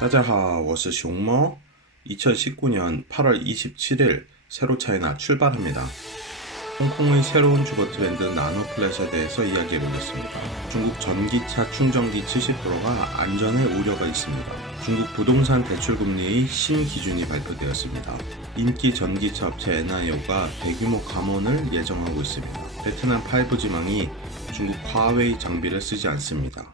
大家好，我是熊猫。 2019년 8월 27일 세로 차이나 출발합니다. 홍콩의 새로운 주거 트렌드 나노플랫에 대해서 이야기해보겠습니다. 중국 전기차 충전기 70%가 안전에 우려가 있습니다. 중국 부동산 대출금리의 신기준이 발표되었습니다. 인기 전기차 업체 NIO가 대규모 감원을 예정하고 있습니다. 베트남 5G망이 중국 화웨이 장비를 쓰지 않습니다.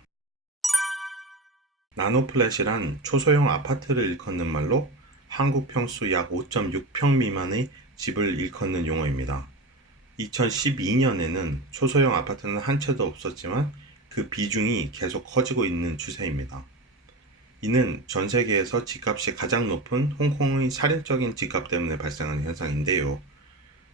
나노플랫이란 초소형 아파트를 일컫는 말로 한국 평수 약 5.6평 미만의 집을 일컫는 용어입니다. 2012년에는 초소형 아파트는 한 채도 없었지만 그 비중이 계속 커지고 있는 추세입니다. 이는 전 세계에서 집값이 가장 높은 홍콩의 살인적인 집값 때문에 발생한 현상인데요.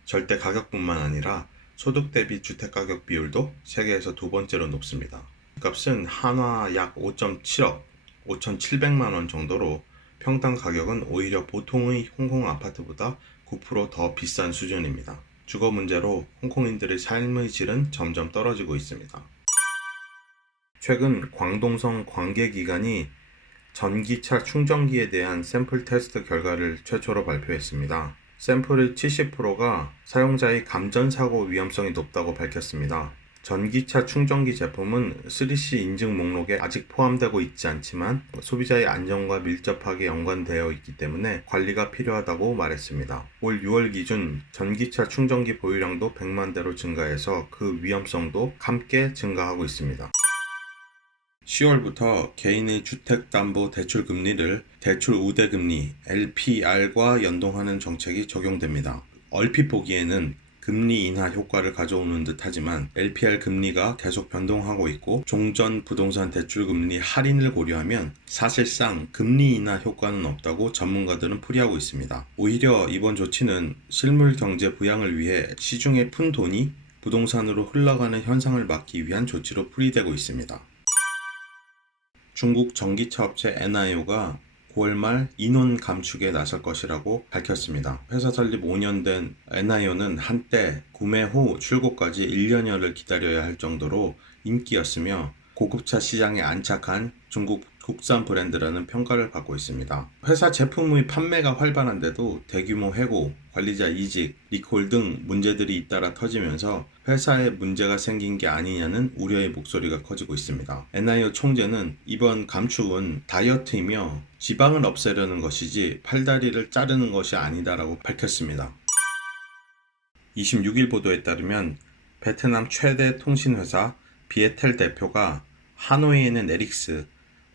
절대 가격뿐만 아니라 소득 대비 주택가격 비율도 세계에서 두 번째로 높습니다. 집값은 한화 약 5.7억, 5,700만원 정도로 평당 가격은 오히려 보통의 홍콩 아파트보다 9% 더 비싼 수준입니다. 주거 문제로 홍콩인들의 삶의 질은 점점 떨어지고 있습니다. 최근 광동성 관계기관이 전기차 충전기에 대한 샘플 테스트 결과를 최초로 발표했습니다. 샘플의 70%가 사용자의 감전사고 위험성이 높다고 밝혔습니다. 전기차 충전기 제품은 3C 인증 목록에 아직 포함되고 있지 않지만 소비자의 안전과 밀접하게 연관되어 있기 때문에 관리가 필요하다고 말했습니다. 올 6월 기준 전기차 충전기 보유량도 100만 대로 증가해서 그 위험성도 함께 증가하고 있습니다. 10월부터 개인의 주택담보대출 금리를 대출 우대금리 LPR과 연동하는 정책이 적용됩니다. 얼핏 보기에는 금리 인하 효과를 가져오는 듯 하지만 LPR 금리가 계속 변동하고 있고 종전 부동산 대출 금리 할인을 고려하면 사실상 금리 인하 효과는 없다고 전문가들은 풀이하고 있습니다. 오히려 이번 조치는 실물 경제 부양을 위해 시중에 푼 돈이 부동산으로 흘러가는 현상을 막기 위한 조치로 풀이되고 있습니다. 중국 전기차 업체 NIO가 9월 말 인원 감축에 나설 것이라고 밝혔습니다. 회사 설립 5년 된 NIO는 한때 구매 후 출고까지 1년여를 기다려야 할 정도로 인기였으며 고급차 시장에 안착한 중국 국산 브랜드라는 평가를 받고 있습니다. 회사 제품의 판매가 활발한데도 대규모 해고, 관리자 이직, 리콜 등 문제들이 잇따라 터지면서 회사에 문제가 생긴 게 아니냐는 우려의 목소리가 커지고 있습니다. NIO 총재는 이번 감축은 다이어트이며 지방을 없애려는 것이지 팔다리를 자르는 것이 아니다라고 밝혔습니다. 26일 보도에 따르면 베트남 최대 통신회사 비에텔 대표가 하노이에는 에릭스,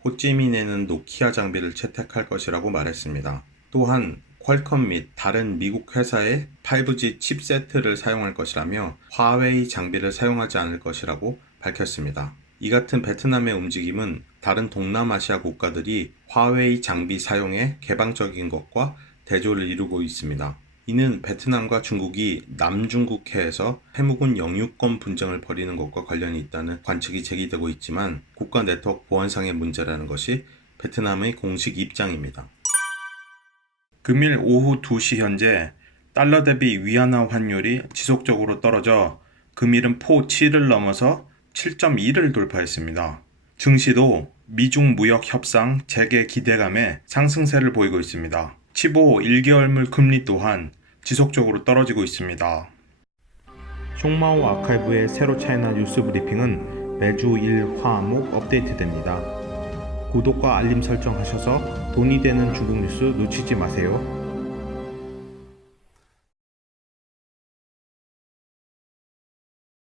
호찌민에는 노키아 장비를 채택할 것이라고 말했습니다. 또한 퀄컴 및 다른 미국 회사의 5G 칩세트를 사용할 것이라며 화웨이 장비를 사용하지 않을 것이라고 밝혔습니다. 이 같은 베트남의 움직임은 다른 동남아시아 국가들이 화웨이 장비 사용에 개방적인 것과 대조를 이루고 있습니다. 이는 베트남과 중국이 남중국해에서 해묵은 영유권 분쟁을 벌이는 것과 관련이 있다는 관측이 제기되고 있지만 국가 네트워크 보안상의 문제라는 것이 베트남의 공식 입장입니다. 금일 오후 2시 현재 달러 대비 위안화 환율이 지속적으로 떨어져 금일은 포 7을 넘어서 7.1을 돌파했습니다. 증시도 미중 무역 협상 재개 기대감에 상승세를 보이고 있습니다. 15 1개월물 금리 또한 지속적으로 떨어지고 있습니다. 송마오 아카이브의 세로 차이나 뉴스 브리핑은 매주 1화목 업데이트됩니다. 구독과 알림 설정하셔서 돈이 되는 중국 뉴스 놓치지 마세요.